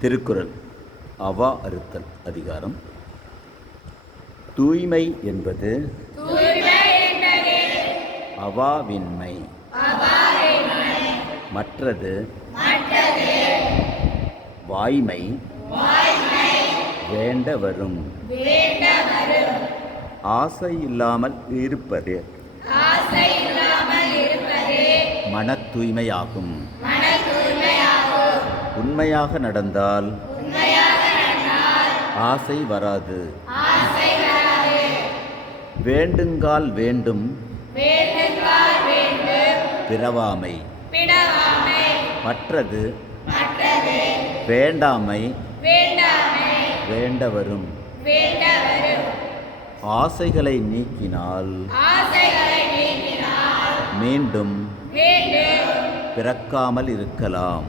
திருக்குறள் அவா அறுத்தல் அதிகாரம். தூய்மை என்பது அவாவின்மை, மற்றது வாய்மை, வேண்ட வரும். ஆசை இல்லாமல் இருப்பது மன தூய்மையாகும். உண்மையாக நடந்தால் ஆசை வராது. வேண்டுங்கால் வேண்டும் பிறவாமை, மற்றது வேண்டாமை வேண்ட வரும். ஆசைகளை நீக்கினால் மீண்டும் பிறக்காமல் இருக்கலாம்.